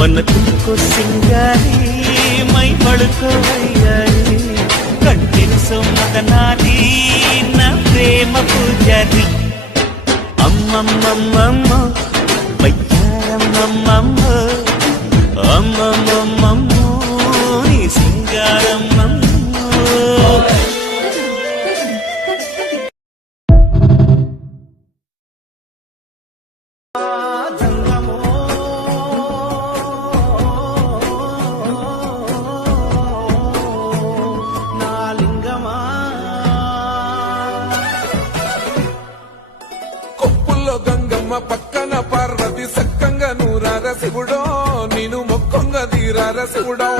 మన తుమ్ముకో సింగారి మై పడుకో వయ్యారి కంటిన సొమ్మదనాలి నా ప్రేమ పూజారి అమ్మమ్మమ్మమ్మ వయ్యారమ్మమ్మ అమ్మమ్మమ్మ నీ సింగారమ్మమ్మ కొప్పుల్లో గంగమ్మ పక్కన పార్వతి సక్కంగా నూరార శివుడో నేను మొక్కంగా తీరార శివుడో